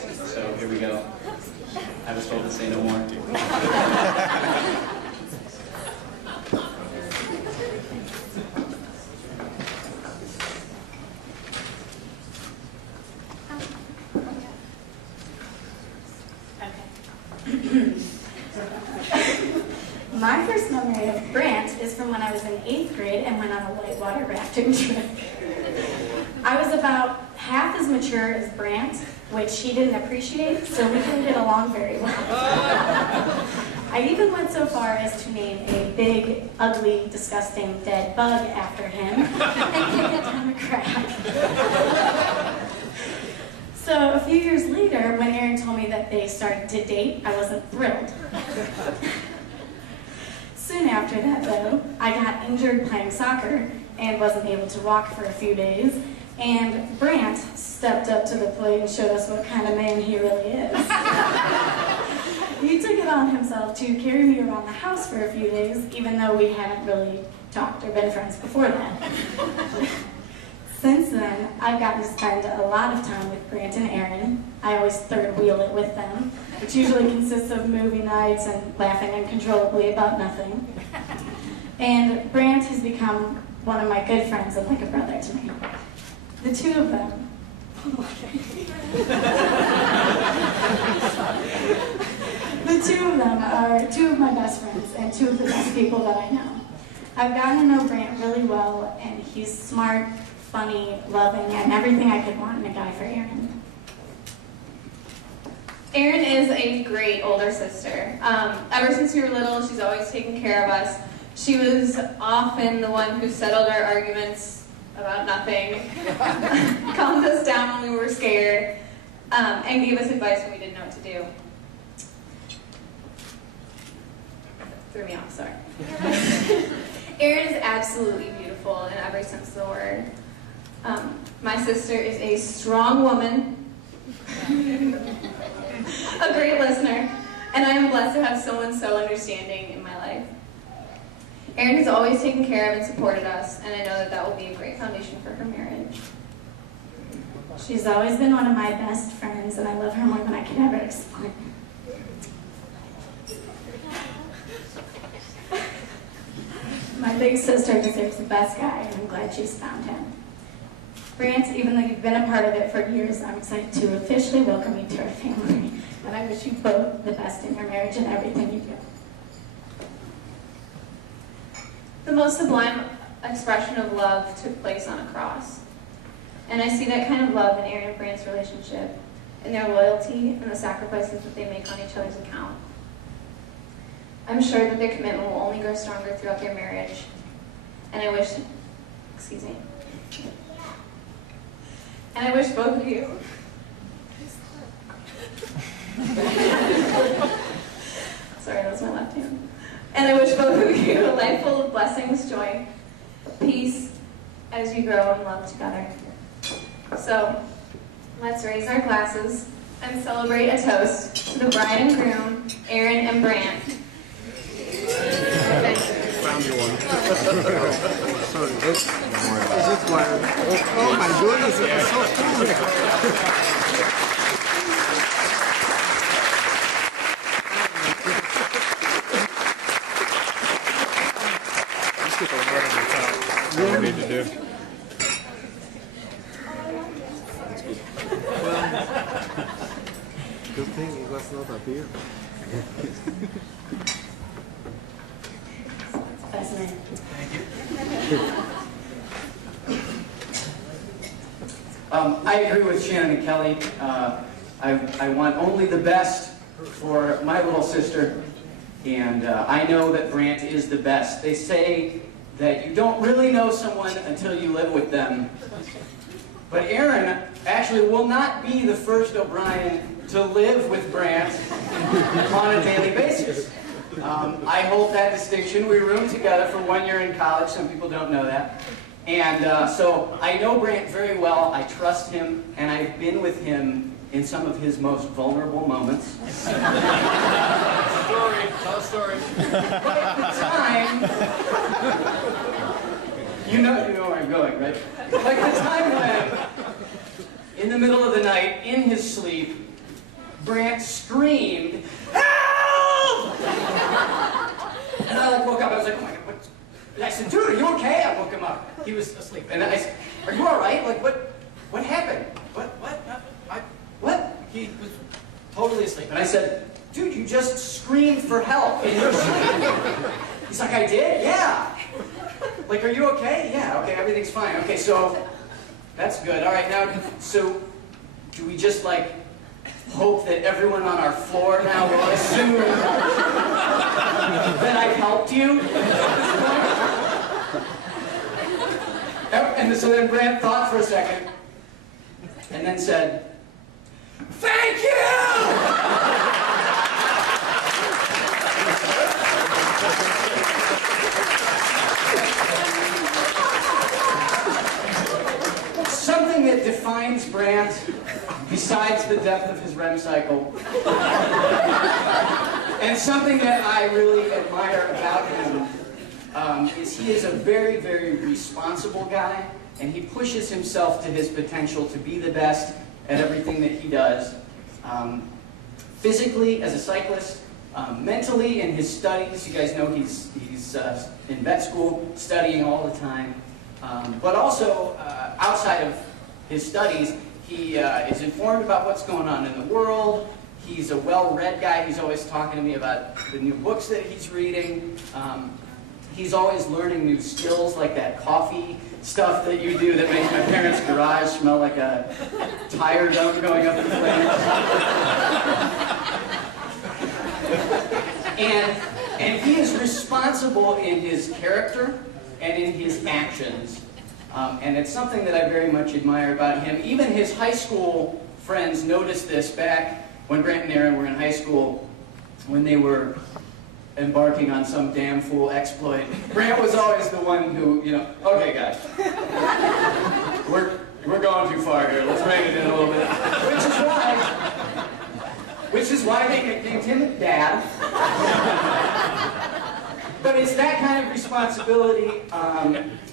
So here we go. I was told to say no more. My first memory of Brandt is from when I was in 8th grade and went on a whitewater rafting trip. I was about half as mature as Brandt, which he didn't appreciate, so we didn't get along very well. I even went so far as to name a big, ugly, disgusting dead bug after him and kick it down a crack. So a few years later, when Erin told me that they started to date, I wasn't thrilled. Soon after that, though, I got injured playing soccer and wasn't able to walk for a few days, and Brandt stepped up to the plate and showed us what kind of man he really is. He took it on himself to carry me around the house for a few days, even though we hadn't really talked or been friends before that. Since then, I've gotten to spend a lot of time with Brandt and Erin. I always third wheel it with them, which usually consists of movie nights and laughing uncontrollably about nothing. And Brandt has become one of my good friends and like a brother to me. The two of them. The two of them are two of my best friends and two of the best people that I know. I've gotten to know Brandt really well, and he's smart, funny, loving, and everything I could want in a guy for Erin. Erin is a great older sister. Ever since we were little, she's always taken care of us. She was often the one who settled our arguments about nothing, calmed us down when we were scared, and gave us advice when we didn't know what to do. Threw me off, sorry. Erin is absolutely beautiful in every sense of the word. My sister is a strong woman, a great listener, and I am blessed to have someone so understanding in my life. Erin has always taken care of and supported us, and I know that that will be a great foundation for her marriage. She's always been one of my best friends, and I love her more than I could ever explain. My big sister deserves the best guy, and I'm glad she's found him. Brandt, even though you've been a part of it for years, I'm excited to officially welcome you to our family, and I wish you both the best in your marriage and everything you do. The most sublime expression of love took place on a cross. And I see that kind of love in Erin and Brandt's relationship, in their loyalty and the sacrifices that they make on each other's account. I'm sure that their commitment will only grow stronger throughout their marriage. And I wish both of you sorry, that was my left hand. And I wish both of you a life full of blessings, joy, peace, as you grow in love together. So, let's raise our glasses and celebrate a toast to the bride and groom, Erin and Brandt. Found you one. Sorry, it's just one. Oh my goodness, it was so cool. What we need to do. Well, good thing it was not up here. Fascinating. I agree with Shannon and Kelly. I want only the best for my little sister, and I know that Brandt is the best. They say that you don't really know someone until you live with them. But Erin actually will not be the first O'Brien to live with Brandt on a daily basis. I hold that distinction. We roomed together for 1 year in college. Some people don't know that. And so I know Brandt very well. I trust him, and I've been with him in some of his most vulnerable moments. Story. Tell a story. But at the time, you know where I'm going, right? Like the time when, in the middle of the night, in his sleep, Brandt screamed, "Help!" And I like woke up. I was like, "Oh my God, what?" And I said, "Dude, are you okay?" I woke him up. He was asleep. And I said, "Are you all right? Like, what happened? What? What?" He was totally asleep. And I said, "Dude, you just screamed for help in your sleep." He's like, "I did? Yeah." Like, "Are you okay?" "Yeah, okay, everything's fine." "Okay, so that's good. All right, now, so do we just, like, hope that everyone on our floor now will assume that I've helped you?" And so then Brandt thought for a second, and then said, "Thank you!" Something that defines Brandt, besides the depth of his REM cycle, and something that I really admire about him, is he is a very, very responsible guy, and he pushes himself to his potential to be the best at everything that he does. Physically, as a cyclist, mentally in his studies. You guys know he's in vet school, studying all the time. But also, outside of his studies, he is informed about what's going on in the world. He's a well-read guy. He's always talking to me about the new books that he's reading. He's always learning new skills, like that coffee stuff that you do that makes my parents' garage smell like a tire dump going up the flames. And he is responsible in his character and in his actions. And it's something that I very much admire about him. Even his high school friends noticed this back when Brandt and Erin were in high school, when they were embarking on some damn fool exploit. Brandt was always the one who, "Okay, guys, we're going too far here. Let's rein it in a little bit." Which is why they nicknamed him Dad. But it's that kind of responsibility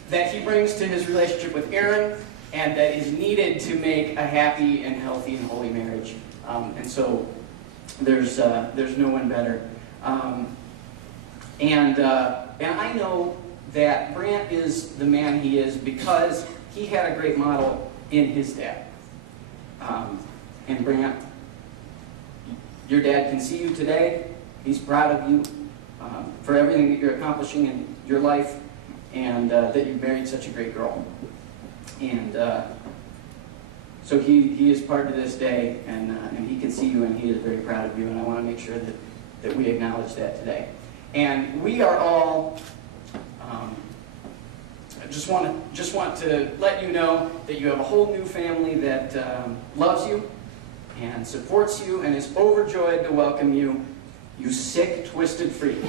that he brings to his relationship with Erin, and that is needed to make a happy and healthy and holy marriage. And so there's no one better. And I know that Brandt is the man he is because he had a great model in his dad. And Brandt, your dad can see you today. He's proud of you for everything that you're accomplishing in your life, and that you married such a great girl. And so he is part of this day, and he can see you, and he is very proud of you. And I want to make sure that we acknowledge that today. And we are all, just want to let you know that you have a whole new family that loves you and supports you and is overjoyed to welcome you, you sick, twisted freak.